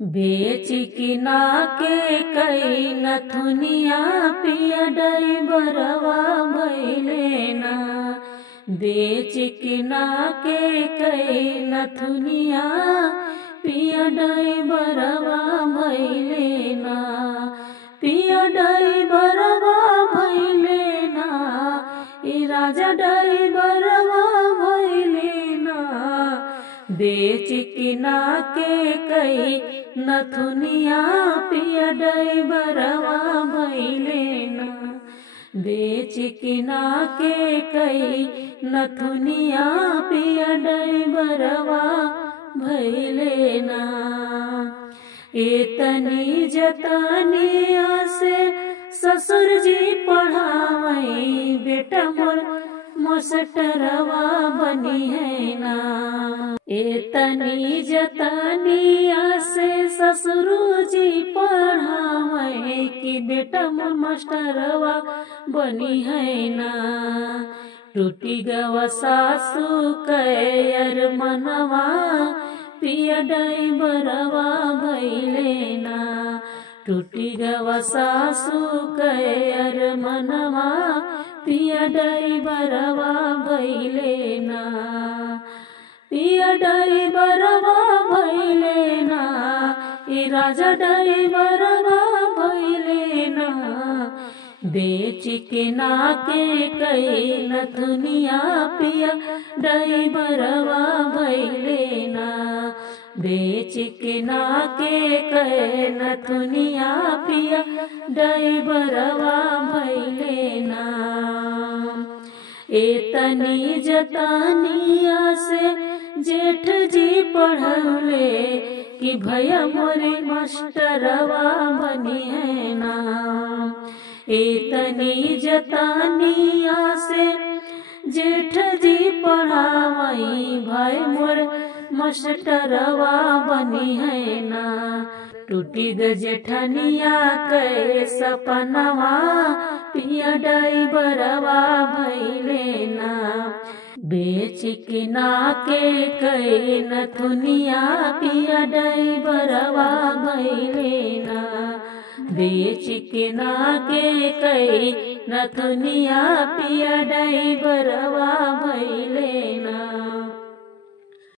बेच किना के कई नथुनिया पिया ड्राइवरवा भइले ना। बेच किना के कई नथुनिया पिया ड्राइवरवा भइले ना। पिया ड्राइवरवा भइले ना। ई राजा ड्राइवरवा भइले ना। बेच किना के कई नथुनिया पिया ड्राइवरवा भइले ना। बेच किना के कई नथुनिया पिया ड्राइवरवा भइले ना। एतनी जतनी आसे ससुर जी पढ़ावई बेटा मोर मास्टरवा बनी है ना। एतनी जतनी आसे ससुर जी पढ़ावई कि बेटा मोर मास्टरवा बनी है ना। टूटी गवा सासू कैर मनवा पिया ड्राइवरवा भइले ना। टूटी गवा सासू कैर मनवा पिया ड्राइवरवा भइले ना। पिया ड्राइवरवा भइले ना। ई राजा ड्राइवरवा भइले ना। बेच किना के कई नथुनिया पिया ड्राइवरवा भइले ना। बेच किना के कई नथुनिया पिया ड्राइवरवा भइले ना। एतनी जतनी आसे जेठ जी पढ़ौले कि भैया मोरे मास्टरवा बनी है ना। एतनी जतनी आसे जेठ जी पढ़ावई भाई मोर मास्टरवा बनी है ना। टूटी ग जेठनिया के सपनवा पिया ड्राइवरवा भइले ना। बेच किना के कई नथुनिया पिया ड्राइवरवा भइले ना। बेच किना के कई नथुनिया पिया ड्राइवरवा भइले ना।